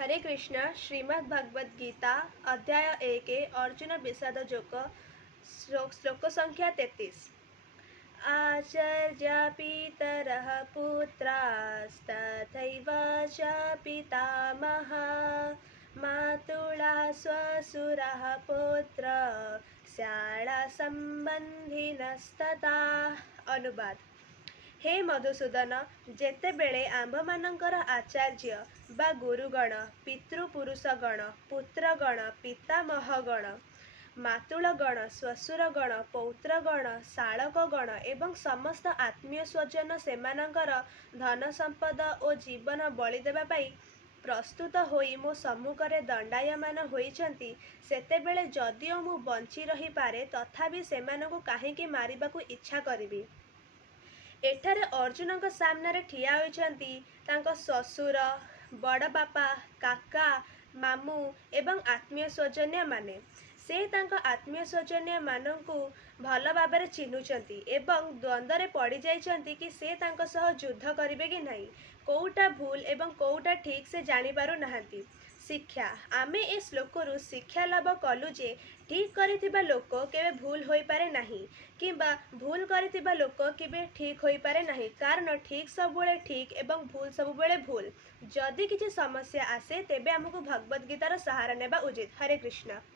हरे कृष्ण श्रीमद् भगवद गीता अध्याय 1 अर्जुन विषाद जोग श्लोक संख्या 33। आचार्य पितरः पुत्रास्तथैव च पितामहा मातुला स्वसुरः पुत्र शाला संबंधिनस्तथा। अनुवाद। हे मधुसूदन, जेतेबेले आंभमानंकर आचार्य बा गुरुगण, पितृपुरुषगण, पुत्रगण, पितामहगण, मातुलगण, श्वशुरगण, पौत्रगण, शालकगण एवं समस्त आत्मीय स्वजन सेमानंकर धन संपद और जीवन बलि देबा पाई प्रस्तुत होई मो सम्मुखरे दंडायमान होइछंती, सेतेबेले जदिओ मु बंची रही पारे तथापि सेमानंकु काहेकि मारिबाकु इच्छा करिबी। एठारे अर्जुन सामने ठिया होइछंती तांको ससुर, बड़ बापा, काका, मामू एवं आत्मीय स्वजन्य माने। से तांको आत्मीय स्वजन्य मानंकु भल भाबरे चिन्हुचंती एवं द्वंद्वरे पड़ी जाइछंती कि से तांको सह युद्ध करिवे कि नहीं, कोउटा भूल एवं कोउटा ठीक से जानी पारु नाहांती। शिक्षा आमे ए श्लोकरु शिक्षा लाभ कलु जे ठीक करिथिबा लोक केबे भूल होई पारे नहीं, किंबा भूल करिथिबा लोक केबे ठीक होई पारे नहीं, कारण ठीक सबुबेले ठीक एवं भूल सबुबेले भूल। जदि किछि समस्या आसे तेबे हमकु भगवद गीतार सहारा नेबा उचित। हरे कृष्ण।